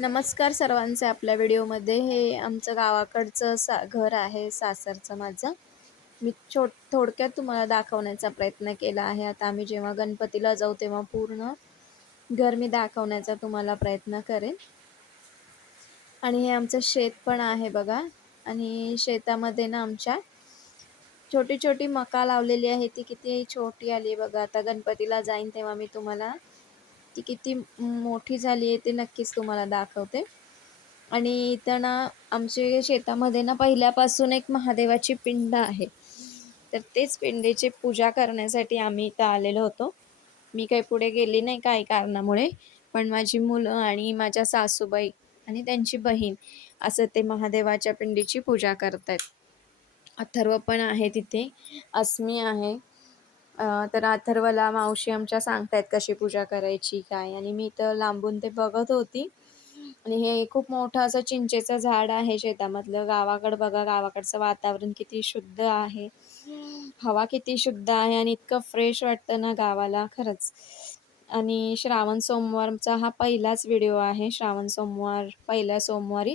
नमस्कार सर्वांचे आपल्या व्हिडिओमध्ये. हे आमचं गावाकडचं सा घर आहे सासरचं माझं. मी छो थोडक्यात तुम्हाला दाखवण्याचा प्रयत्न केला आहे. आता आम्ही जेव्हा गणपतीला जाऊ तेव्हा पूर्ण घर मी दाखवण्याचा तुम्हाला प्रयत्न करेन. आणि हे आमचं शेत पण आहे बघा. आणि शेतामध्ये ना आमच्या छोटी छोटी मका लावलेली आहे. ती किती छोटी आली बघा. आता गणपतीला जाईन तेव्हा मी तुम्हाला ती किती मोठी झाली आहे ते नक्कीच तुम्हाला दाखवते. आणि इथं ना आमच्या शेतामध्ये ना पहिल्यापासून एक महादेवाची पिंड आहे. तर तेच पिंडीची पूजा करण्यासाठी आम्ही इथं आलेलो होतो. मी काही पुढे गेली नाही काही कारणामुळे. पण माझी मुलं आणि माझ्या सासूबाई आणि त्यांची बहीण असं ते महादेवाच्या पिंडीची पूजा करत आहेत अथर्व पण आहे तिथे. अस्मी आहे. तर अथर्वला मावशी आमच्या सांगतायत कशी पूजा करायची काय? आणि मी तर लांबून ते बघत होती. आणि हे खूप मोठं असं चिंचेचं झाड आहे शेतामधलं. गावाकडं बघा गावाकडचं वातावरण किती शुद्ध आहे. हवा किती शुद्ध आहे आणि इतकं फ्रेश वाटतं ना गावाला खरंच. आणि श्रावण सोमवारचा हा पहिलाच व्हिडिओ आहे श्रावण सोमवार पहिल्या सोमवारी.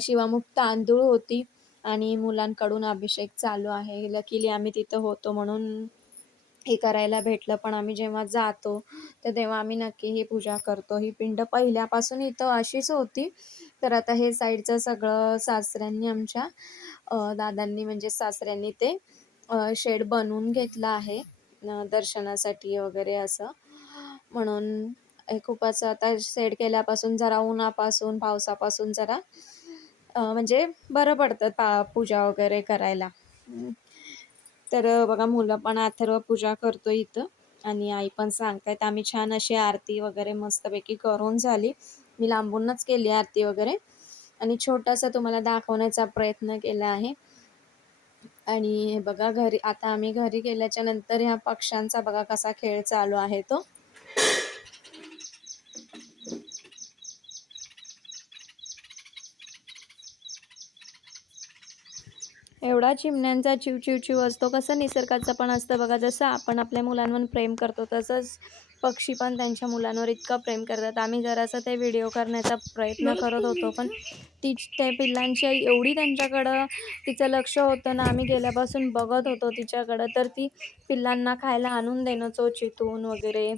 शिवामुख तांदूळ होती आणि मुलांकडून अभिषेक चालू आहे. लकीली आम्ही तिथं होतो म्हणून हे करायला भेटलं. पण आम्ही जेव्हा जातो तर तेव्हा आम्ही नक्की ही पूजा करतो. ही पिंड पहिल्यापासून इथं अशीच होती. तर आता हे साईडचं सगळं सासऱ्यांनी आमच्या दादांनी म्हणजे सासऱ्यांनी ते शेड बनवून घेतलं आहे दर्शनासाठी वगैरे असं. म्हणून हे खूपच आता शेड केल्यापासून जरा उन्हापासून पावसापासून जरा म्हणजे बरं पडतं पा पूजा वगैरे करायला. तर बघा मुलं पण अथर्व पूजा करतो इथं. आणि आई पण सांगतायत आम्ही छान अशी आरती वगैरे मस्तपैकी करून झाली. मी लांबूनच केली आरती वगैरे. आणि छोटासा तुम्हाला दाखवण्याचा प्रयत्न केला आहे. आणि बघा घरी आता आम्ही घरी गेल्याच्यानंतर ह्या पक्ष्यांचा बघा कसा खेळ चालू आहे तो. एवढा चिमण्यांचा चिव चिव चिव असतो कसं निसर्गाचं पण असतं बघा जसं आपण आपल्या मुलांवर प्रेम करतो तसंच पक्षी पण त्यांच्या मुलांवर इतकं प्रेम करतात. आम्ही जरासं ते व्हिडिओ करण्याचा प्रयत्न करत होतो पण ती त्या पिल्लांची एवढी त्यांच्याकडं तिचं लक्ष होतं ना आम्ही गेल्यापासून बघत होतो तिच्याकडं तर ती पिल्लांना खायला आणून देणं चोचीतून वगैरे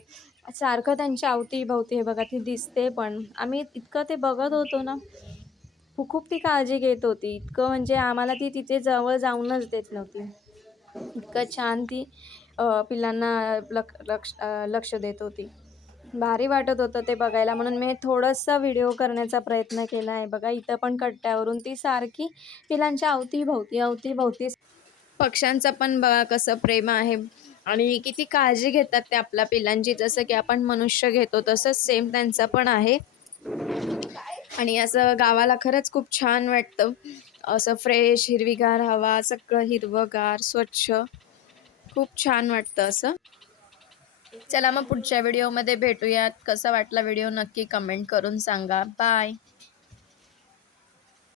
सारखं त्यांच्या अवतीभवती हे बघा ती दिसते पण. आम्ही इतकं ते बघत होतो ना खूप ती काळजी घेत होती. इतकं म्हणजे आम्हाला ती तिथे जवळ जाऊनच देत नव्हती. इतकं छान ती पिल्लांना लक लक्ष लक्ष देत होती. भारी वाटत होतं ते बघायला. म्हणून मी थोडंसं व्हिडिओ करण्याचा प्रयत्न केला आहे. बघा इथं पण कट्ट्यावरून ती सारखी पिलांच्या अवतीभवती अवतीभोवती पक्ष्यांचं पण बघा कसं प्रेम आहे. आणि किती काळजी घेतात ते आपल्या पिलांची जसं की आपण मनुष्य घेतो तसंच सेम त्यांचं पण आहे. आणि असं गावाला खरंच खूप छान वाटतं. असं फ्रेश हिरवीगार हवा सगळं हिरवंगार स्वच्छ. खूप छान वाटतं असं. चला मग पुढच्या व्हिडिओमध्ये भेटूयात. कसा वाटला व्हिडिओ नक्की कमेंट करून सांगा. बाय